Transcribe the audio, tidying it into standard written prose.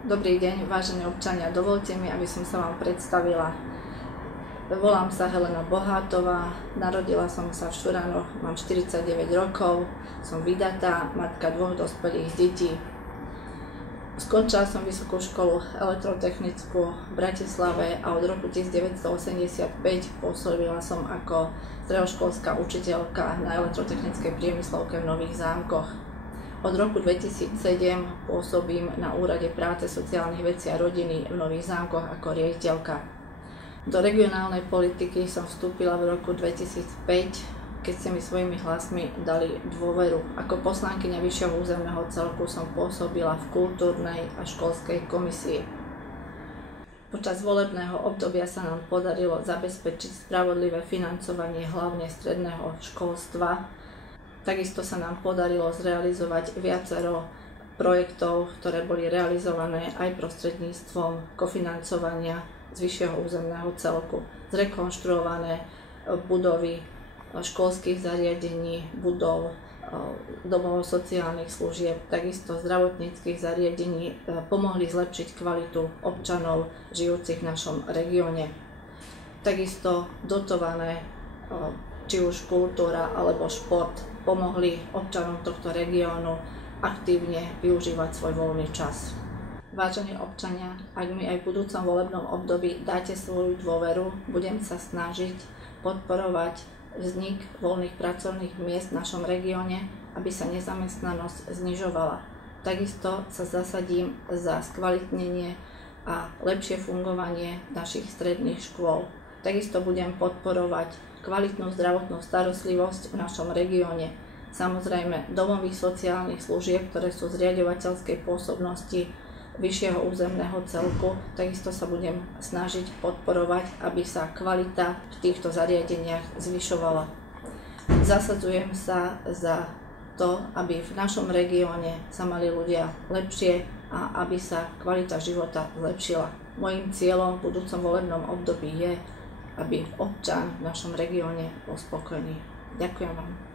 Dobrý deň, vážení občania, dovolte mi, aby som sa vám predstavila. Volám sa Helena Bohátová, narodila som sa v Šuranoch, mám 49 rokov, som vydatá, matka 2 dospelých detí. Skončila som vysokú školu elektrotechnickú v Bratislave a od roku 1985 pôsobila som ako stredoškolská učiteľka na elektrotechnickej priemyslovke v Nových Zámkoch. Od roku 2007 pôsobím na Úrade práce, sociálnych vecí a rodiny v Nových Zámkoch ako riaditeľka. Do regionálnej politiky som vstúpila v roku 2005, keď ste mi svojimi hlasmi dali dôveru. Ako poslankyňa vyššieho územného celku som pôsobila v kultúrnej a školskej komisii. Počas volebného obdobia sa nám podarilo zabezpečiť spravodlivé financovanie hlavne stredného školstva. Takisto sa nám podarilo zrealizovať viacero projektov, ktoré boli realizované aj prostredníctvom kofinancovania z vyššieho územného celku. Zrekonštruované budovy školských zariadení, budov, domov sociálnych služieb, takisto zdravotníckych zariadení pomohli zlepšiť kvalitu občanov žijúcich v našom regióne. Takisto dotované či už kultúra alebo šport pomohli občanom tohto regiónu aktívne využívať svoj voľný čas. Vážení občania, ak mi aj v budúcom volebnom období dáte svoju dôveru, budem sa snažiť podporovať vznik voľných pracovných miest v našom regióne, aby sa nezamestnanosť znižovala. Takisto sa zasadím za skvalitnenie a lepšie fungovanie našich stredných škôl. Takisto budem podporovať kvalitnú zdravotnú starostlivosť v našom regióne. Samozrejme domových sociálnych služieb, ktoré sú zriaďovateľskej pôsobnosti vyššieho územného celku. Takisto sa budem snažiť podporovať, aby sa kvalita v týchto zariadeniach zvyšovala. Zasadzujem sa za to, aby v našom regióne sa mali ľudia lepšie a aby sa kvalita života zlepšila. Mojím cieľom v budúcom volebnom období je, aby občan v našom regióne bol spokojný. Ďakujem vám.